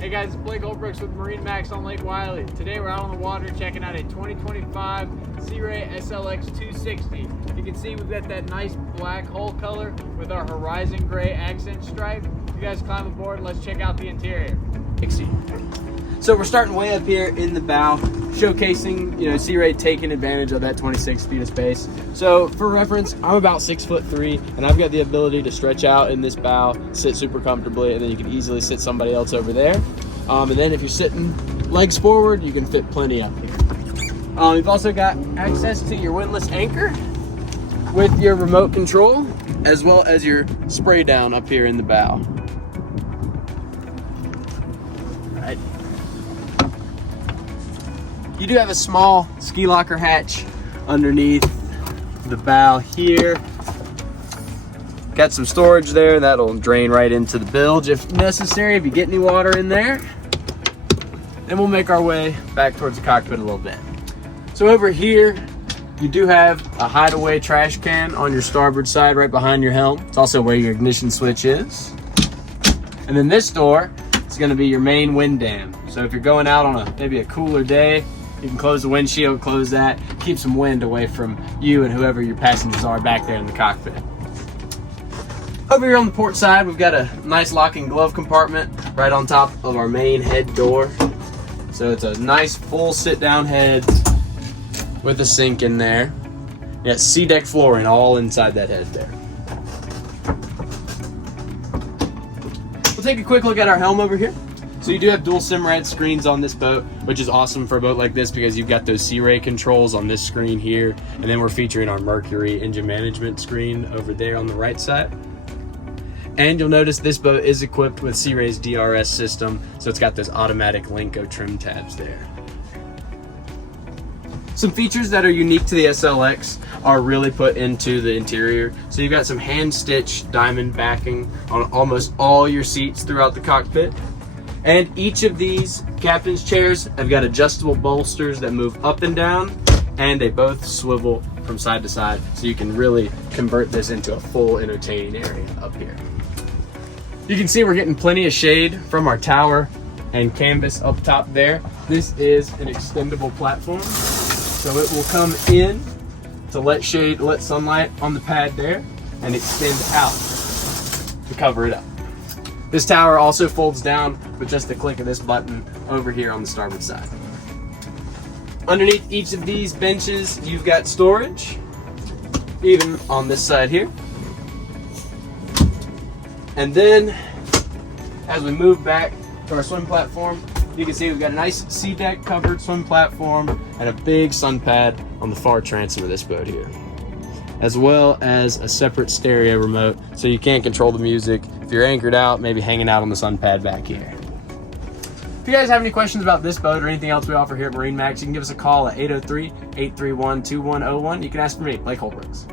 Hey guys, it's Blake Holbrooks with MarineMax on Lake Wylie. Today we're out on the water checking out a 2025 Sea Ray SLX 260. You can see we've got that nice black hull color with our horizon gray accent stripe. You guys climb aboard and let's check out the interior. So we're starting way up here in the bow, showcasing, Sea Ray taking advantage of that 26 feet of space. So for reference, I'm about 6'3", and I've got the ability to stretch out in this bow, sit super comfortably, and then you can easily sit somebody else over there. And then if you're sitting legs forward, you can fit plenty up here. You've also got access to your windlass anchor with your remote control, as well as your spray down up here in the bow. Right. You do have a small ski locker hatch underneath the bow here. Got some storage there that'll drain right into the bilge if necessary, if you get any water in there. Then we'll make our way back towards the cockpit a little bit. So over here, you do have a hideaway trash can on your starboard side right behind your helm. It's also where your ignition switch is. And then this door is going to be your main wind dam. So if you're going out on maybe a cooler day, you can close the windshield, close that, keep some wind away from you and whoever your passengers are back there in the cockpit. Over here on the port side, we've got a nice locking glove compartment right on top of our main head door. So it's a nice full sit-down head with a sink in there. You got sea deck flooring all inside that head there. We'll take a quick look at our helm over here. So you do have dual Simrad screens on this boat, which is awesome for a boat like this because you've got those Sea Ray controls on this screen here, and then we're featuring our Mercury engine management screen over there on the right side. And you'll notice this boat is equipped with Sea Ray's DRS system, so it's got those automatic Lenco trim tabs there. Some features that are unique to the SLX are really put into the interior. So you've got some hand-stitched diamond backing on almost all your seats throughout the cockpit. And each of these captain's chairs have got adjustable bolsters that move up and down, and they both swivel from side to side, so you can really convert this into a full entertaining area up here. You can see we're getting plenty of shade from our tower and canvas up top there. This is an extendable platform, so it will come in to let sunlight on the pad there and extend out to cover it up. This tower also folds down with just the click of this button over here on the starboard side. Underneath each of these benches, you've got storage, even on this side here. And then, as we move back to our swim platform, you can see we've got a nice sea deck covered swim platform and a big sun pad on the far transom of this boat here, as well as a separate stereo remote so you can control the music if you're anchored out, maybe hanging out on the sun pad back here. If you guys have any questions about this boat or anything else we offer here at MarineMax, you can give us a call at 803-831-2101. You can ask for me, Blake Holbrooks.